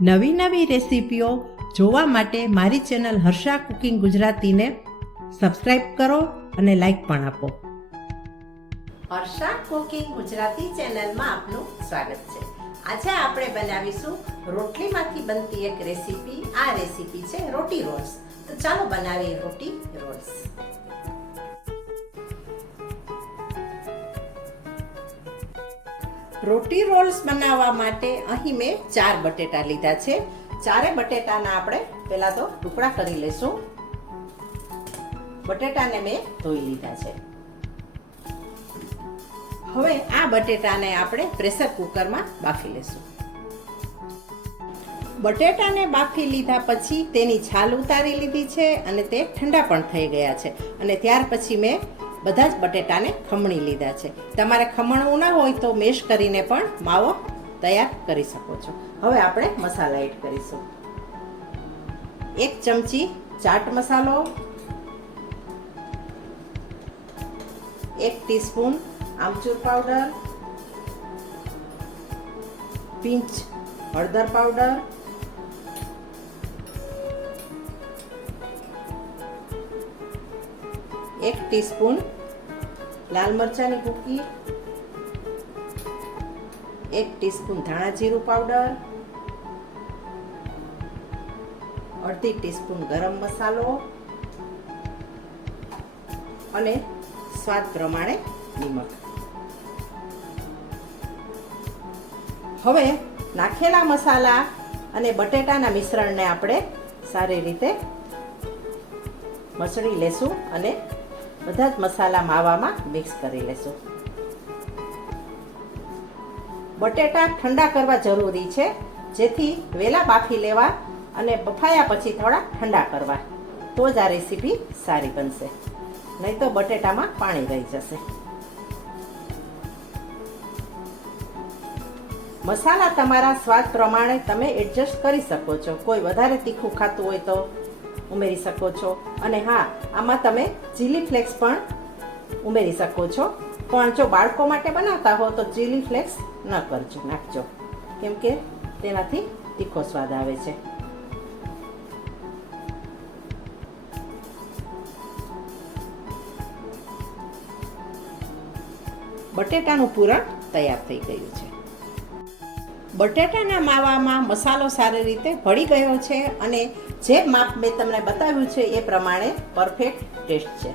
નવી નવી રેસીપીઓ જોવા માટે મારી ચેનલ હર્ષા કુકિંગ ગુજરાતીને સબસ્ક્રાઈબ કરો અને લાઈક પણ આપો. હર્ષા કુકિંગ ગુજરાતી ચેનલમાં આપનું સ્વાગત છે. આજે આપણે બનાવીશું રોટલીમાંથી બનતી એક રેસીપી. આ રેસીપી છે રોટી રોલ્સ. તો ચાલો બનાવીએ રોટી રોલ્સ. રોટી રોલ્સ બનાવવા માટે અહીં મેં 4 બટેટા લીધા છે. 4 બટેટાના આપણે પહેલા તો ટુકડા કરી લઈશું. બટેટાને મેં ધોઈ લીધા છે. હવે આ બટેટાને આપણે પ્રેશર કુકરમાં બાફી લઈશું. બટેટાને બાફી લીધા પછી તેની છાલ ઉતારી લીધી છે અને તે ઠંડા પણ થઈ ગયા છે. અને ત્યાર પછી મેં બધા જ બટેટાને ખમણી લીધા છે. તમારે ખમણવું ના હોય તો મેશ કરીને પણ માવો તૈયાર કરી શકો છો. હવે આપણે મસાલા એડ કરીશું. 1 ચમચી ચાટ મસાલો, 1 ટીસ્પૂન આમચૂર પાવડર, પિંચ હળદર પાવડર, 1 ટીસ્પૂન લાલ મરચાંની ભૂકી, 1 ટીસ્પૂન ધાણા જીરું પાવડર, 1/2 ટીસ્પૂન ગરમ મસાલો અને સ્વાદ પ્રમાણે નિમક. હવે નાખેલા મસાલા અને બટેટાના મિશ્રણને આપણે સારી રીતે મસળી લેશું અને બધા જ મસાલા માવામાં મિક્સ કરી લેશું. બટેટા ઠંડા કરવા જરૂરી છે, જેથી વહેલા બાફી લેવા અને બફાયા પછી થોડા ઠંડા કરવા, તો જ આ રેસીપી સારી બનશે. નહીં તો બટેટામાં પાણી રહી જશે. મસાલા તમારા સ્વાદ પ્રમાણે તમે એડજસ્ટ કરી શકો છો. કોઈ વધારે તીખું ખાતું હોય તો ઉમેરી શકો છો. અને હા, આમાં તમે ચીલી ફ્લેક્સ પણ ઉમેરી શકો છો. પણ જો બાળકો માટે બનાવતા હો તો ચીલી ફ્લેક્સ ન નાખજો, કેમ કે તેનાથી તીખો સ્વાદ આવે છે. બટેટાનું પૂરણ તૈયાર થઈ ગયું છે. બટેટાના માવામાં મસાલો સારી રીતે ભળી ગયો છે અને જે માપ મેં તમને બતાવ્યું છે એ પ્રમાણે પરફેક્ટ ટેસ્ટ છે.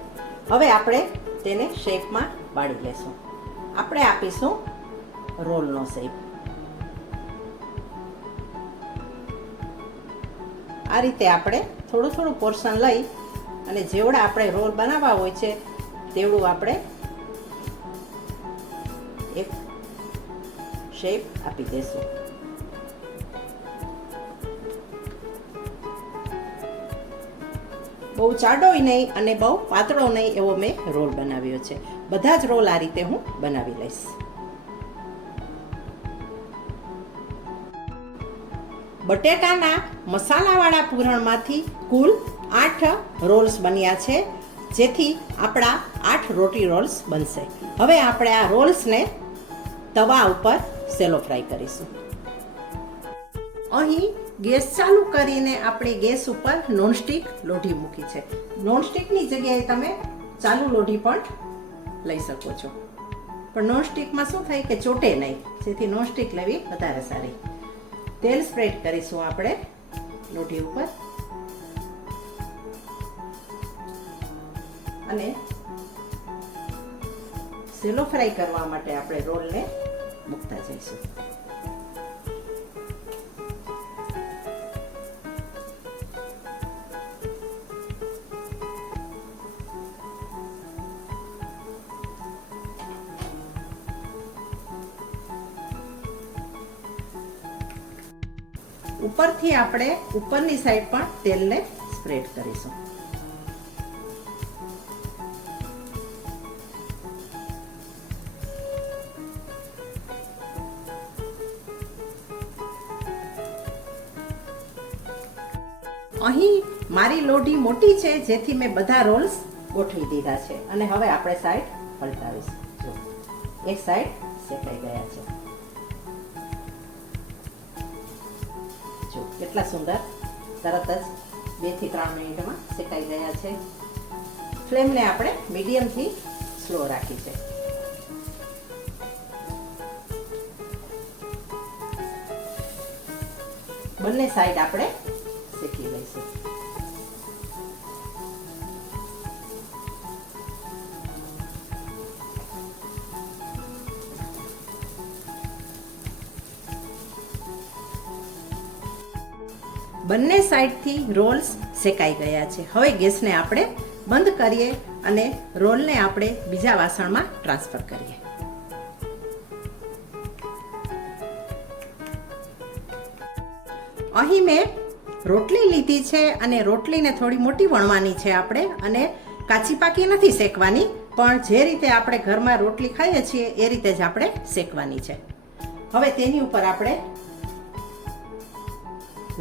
હવે આપણે તેને શેપમાં પાડી લેશું. આપણે આપીશું રોલનો શેપ. આ રીતે આપણે થોડું થોડું પોર્શન લઈ અને જેવડા આપણે રોલ બનાવવા હોય છે તેવડું આપણે એક શેપ આપી દેશું. બહુ જાડોય નહીં અને બહુ પાતળો નહીં એવો મેં રોલ બનાવ્યો છે. બધા જ રોલ આ રીતે હું બનાવી લઈશ. બટેટાના મસાલાવાળા પૂરણમાંથી કુલ 8 રોલ્સ બન્યા છે, જેથી આપણા 8 રોટી રોલ્સ બનશે. હવે આપણે આ રોલ્સને તવા ઉપર સેલો ફ્રાય કરીશું. અહીં ગેસ ચાલુ કરીને આપણે ગેસ ઉપર નોનસ્ટિક લોઢી મૂકી છે. નોનસ્ટિકની જગ્યાએ તમે ચાલુ લોઢી પણ લઈ શકો છો. પણ નોનસ્ટિકમાં શું થાય કે ચોટે નહીં, જેથી નોનસ્ટિક લેવી વધારે સારી. તેલ સ્પ્રેડ કરીશું આપણે લોઢી ઉપર અને સેલો ફ્રાય કરવા માટે આપણે રોલને મૂકતા જઈશું. ઉપરથી આપણે ઉપરની સાઈડ પણ તેલને સ્પ્રેડ કરીશું. અહીં મારી લોઢી મોટી છે, જેથી મેં બધા રોલ્સ ગોઠવી દીધા છે. અને હવે આપણે સાઈડ પલટાવીશું. જો એક સાઈડ શેકાઈ ગયા છે. જો કેટલા સુંદર તરત જ 2 થી 3 મિનિટમાં શેકાઈ ગયા છે. ફ્લેમને આપણે મીડિયમથી સ્લો રાખી છે. બંને સાઈડ આપણે શેકી લઈશું. બંને સાઈડથી રોલ્સ શેકાઈ ગયા છે. હવે ગેસને આપણે બંધ કરીએ અને રોલને આપણે બીજા વાસણમાં ટ્રાન્સફર કરીએ. અહીં મેં રોટલી લીધી છે અને રોટલીને થોડી મોટી વણવાની છે આપણે, અને કાચી પાકી નથી શેકવાની, પણ જે રીતે આપણે ઘરમાં રોટલી ખાઈએ છીએ એ રીતે જ આપણે શેકવાની છે. હવે તેની ઉપર આપણે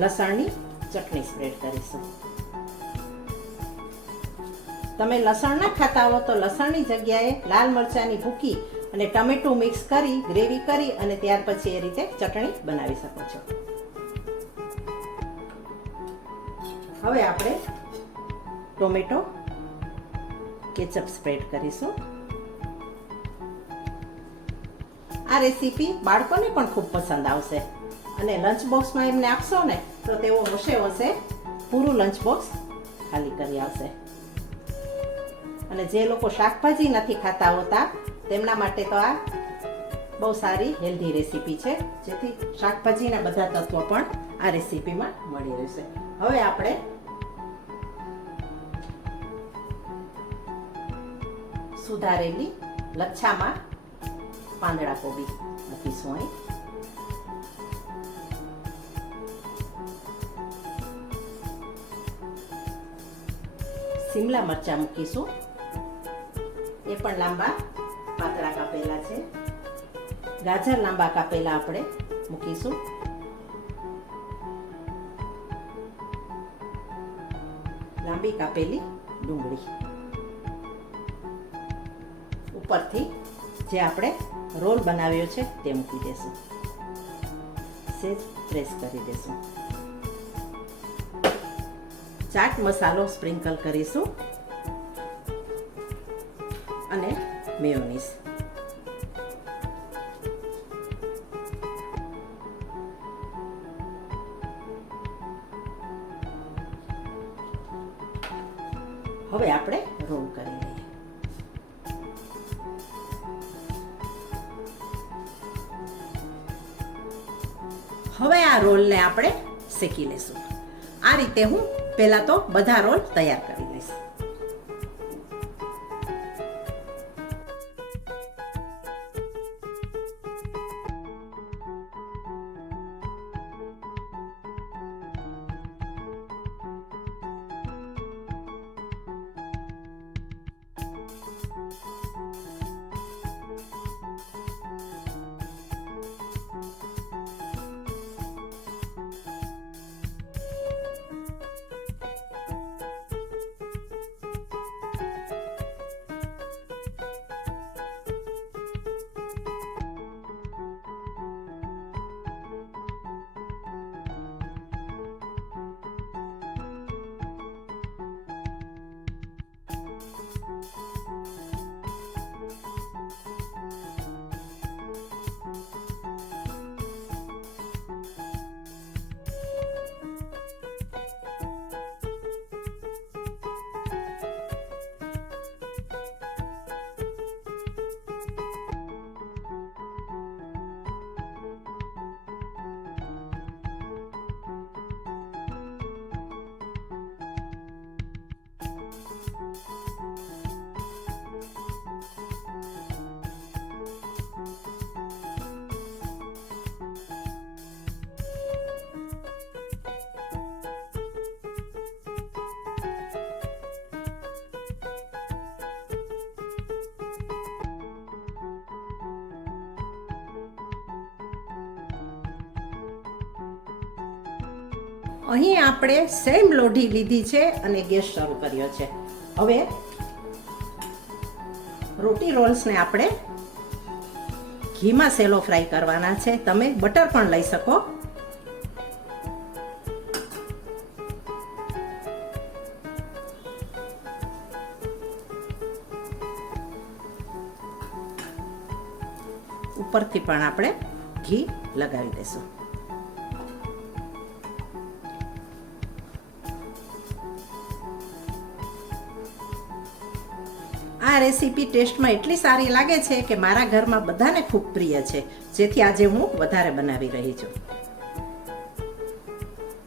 લસણની ચટણી સ્પ્રેડ કરીશું. તમે લસણ ના ખાતા હો તો લસણની જગ્યાએ લાલ મરચાંની ભૂકી અને ટમેટું મિક્સ કરી ગ્રેવી કરી અને ત્યાર પછી એ રીતે ચટણી બનાવી શકો છો. હવે આપણે ટોમેટો કેચઅપ સ્પ્રેડ કરીશું. આ રેસીપી બાળકોને પણ ખૂબ પસંદ આવશે અને લંચ બોક્સમાં એમને આપશો ને તો તેઓ હોશે પૂરું લંચ બોક્સ ખાલી કરી આવશે. અને જે લોકો શાકભાજી નથી ખાતા હોતા તેમના માટે તો આ બહુ સારી હેલ્ધી રેસીપી છે, જેથી શાકભાજીના બધા તત્વો પણ આ રેસીપીમાં મળી રહેશે. હવે આપણે સુધારેલી લચ્છામાં પાંદડા કોબી નાખીશું. અહીં શિમલા મરચાં મૂકીશું, એ પણ લાંબા પાતળા કાપેલા છે. ગાજર લાંબા કાપેલા આપણે મૂકીશું. લાંબી કાપેલી ડુંગળી ઉપરથી જે આપણે રોલ બનાવ્યો છે તે મૂકી દેશું. સેજ પ્રેસ કરી દેશું. ચાટ મસાલો સ્પ્રિંકલ કરીશું અને મેયોનીઝ. હવે આપણે રોલ કરી લઈએ. હવે આ રોલને આપણે શેકી લઈશું. આ રીતે હું પહેલા તો બધા રોલ તૈયાર કરી લઈશ. અહીં આપણે સેમ લોઢી લીધી છે અને ગેસ શરૂ કર્યો છે. હવે રોટી રોલ્સને આપણે ઘીમાં સેલો ફ્રાય કરવાના છે. તમે બટર પણ લઈ શકો. ઉપરથી પણ આપણે ઘી લગાવી દઈશું. આ રેસીપી ટેસ્ટમાં એટલી સારી લાગે છે કે મારા ઘરમાં બધાને ખૂબ પ્રિય છે, જેથી આજે હું વધારે બનાવી રહી છું.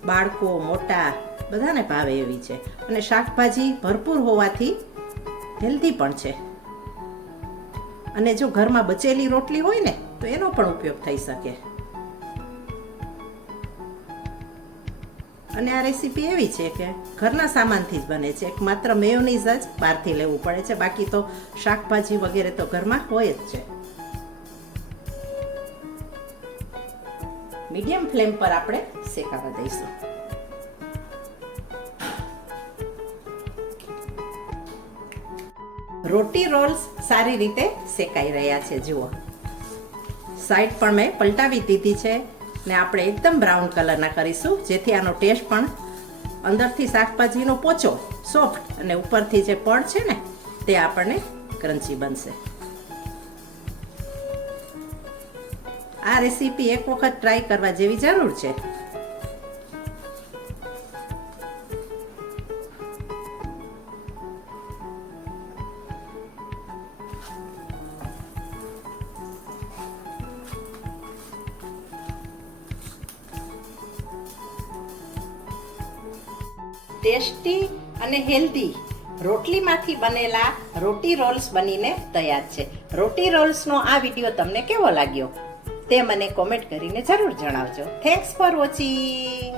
બાળકો મોટા બધાને ભાવે એવી છે અને શાકભાજી ભરપૂર હોવાથી હેલ્ધી પણ છે. અને જો ઘરમાં બચેલી રોટલી હોય ને તો એનો પણ ઉપયોગ થઈ શકે. અને આ રેસીપી એવી છે કે ઘરના સામાનથી જ બને છે. એક માત્ર મેયોનીઝ જ બહારથી લેવું પડે છે, બાકી તો શાકભાજી વગેરે તો ઘરમાં હોય જ છે. મીડિયમ ફ્લેમ પર આપણે શેકાવા દઈશું. રોટી રોલ્સ સારી રીતે શેકાઈ રહ્યા છે. જુઓ, સાઈડ પણ મેં પલટાવી દીધી છે ને આપણે એકદમ બ્રાઉન કલરના કરીશું, જેથી આનો ટેસ્ટ પણ અંદરથી શાકભાજીનો પોચો સોફ્ટ અને ઉપરથી જે પડ છે ને તે આપણને ક્રન્ચી બનશે. આ રેસીપી એક વખત ટ્રાય કરવા જેવી જરૂર છે. ટેસ્ટી અને હેલ્ધી રોટલીમાંથી બનેલા રોટી રોલ્સ બનીને તૈયાર છે. રોટી રોલ્સનો આ વિડીયો તમને કેવો લાગ્યો તે મને કોમેન્ટ કરીને જરૂર જણાવજો. Thanks for watching.